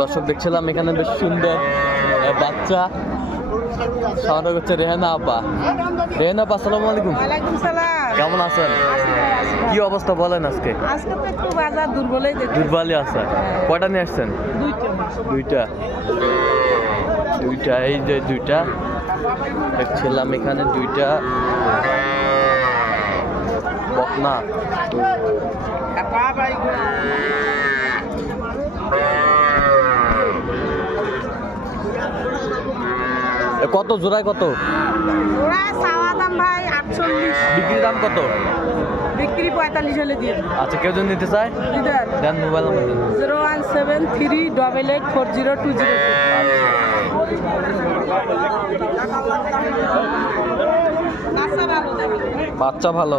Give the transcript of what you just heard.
দর্শক দেখছিলাম এখানে বেশ সুন্দর বাচ্চা। সামনে হচ্ছে রেহানা আপা রেহানা আপা আসসালামু আলাইকুম। কেমন আছেন। কি অবস্থা বলেন আজকে? আজকে তো একটু বাজার দুর্বলই দেখছি দুর্বালি আছে। কয়টা নিয়ে আসছেন? দুইটা। দুইটা। দুইটা এই যে দুইটা। দেখছিলাম এখানে দুইটা। বকনা। কত জোড়ায় কত? ওরা চাওয়া দাম ভাই আটচল্লিশ। বিক্রির দাম কত? বিক্রি পঁয়তাল্লিশ হলে দিয়ে আচ্ছা কেউ যদি নিতে চায়? দেন মোবাইল নাম্বার দেন zero one seven three double eight four zero two zero বাচ্চা ভালো।